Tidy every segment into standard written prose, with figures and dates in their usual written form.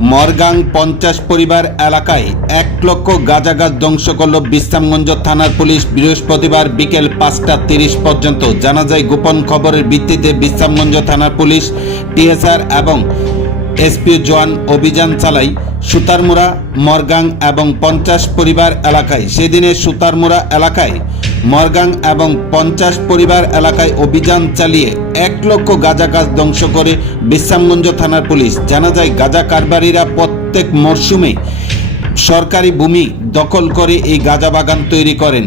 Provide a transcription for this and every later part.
মরগাং 50 পরিবার এলাকায় 1 লক্ষ গাঁজা গাছ ধ্বংস করল বিশ্রামগঞ্জ থানার পুলিশ। বৃহস্পতিবার বিকেল 5:30 পর্যন্ত জানা যায়, গোপন খবরের ভিত্তিতে বিশ্রামগঞ্জ থানার পুলিশ, টিএসআর এবং এসপিও জওয়ান অভিযান চালায় সুতারমুড়া, মরগাং এবং 50 পরিবার এলাকায়। সেদিনে সুতারমুড়া এলাকায়, মরগাং এবং 50 পরিবার এলাকায় অভিযান চালিয়ে 1 লক্ষ গাঁজা গাছ ধ্বংস করে বিশ্রামগঞ্জ থানার পুলিশ। জানা যায়, গাঁজা কারবারিরা প্রত্যেক মরশুমে সরকারি ভূমি দখল করে এই গাঁজা বাগান তৈরি করেন।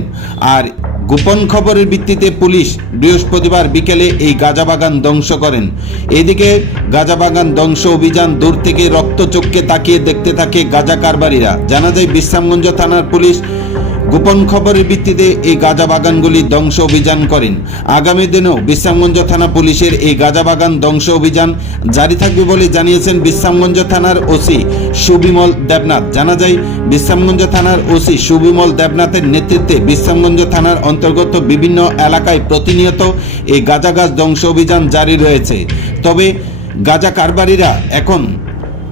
আর গোপন খবরের ভিত্তিতে পুলিশ বৃহস্পতিবার বিকেলে এই গাঁজা বাগান ধ্বংস করেন। এদিকে গাঁজা বাগান ধ্বংস অভিযান দূর থেকে রক্তচক্ষে তাকিয়ে দেখতে থাকে গাঁজা কারবারিরা। জানা যায়, বিশ্রামগঞ্জ থানার পুলিশ গোপন খবরের ভিত্তিতে এই গাঁজা বাগানগুলি ধ্বংস অভিযান করেন। আগামী দিনেও বিশ্রামগঞ্জ থানা পুলিশের এই গাঁজা বাগান ধ্বংস অভিযান জারি থাকবে বলে জানিয়েছেন বিশ্রামগঞ্জ থানার ওসি সুবিমল দেবনাথ। জানা যায়, বিশ্রামগঞ্জ থানার ওসি সুবিমল দেবনাথের নেতৃত্বে বিশ্রামগঞ্জ থানার অন্তর্গত বিভিন্ন এলাকায় প্রতিনিয়ত এই গাঁজা গাছ ধ্বংস অভিযান জারি রয়েছে। তবে গাঁজা কারবারিরা এখন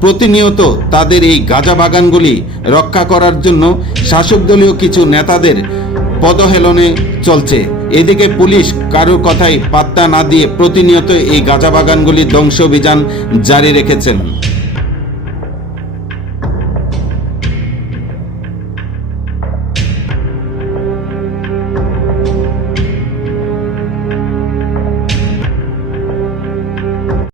প্রতিনিয়ত তাদের এই গাঁজা বাগানগুলি রক্ষা করার জন্য শাসক দলীয় কিছু নেতাদের পদহেলনে চলছে। এদিকে পুলিশ কারোর কথায় পাত্তা না দিয়ে প্রতিনিয়ত এই গাঁজা বাগানগুলি ধ্বংস অভিযান জারি রেখেছেন।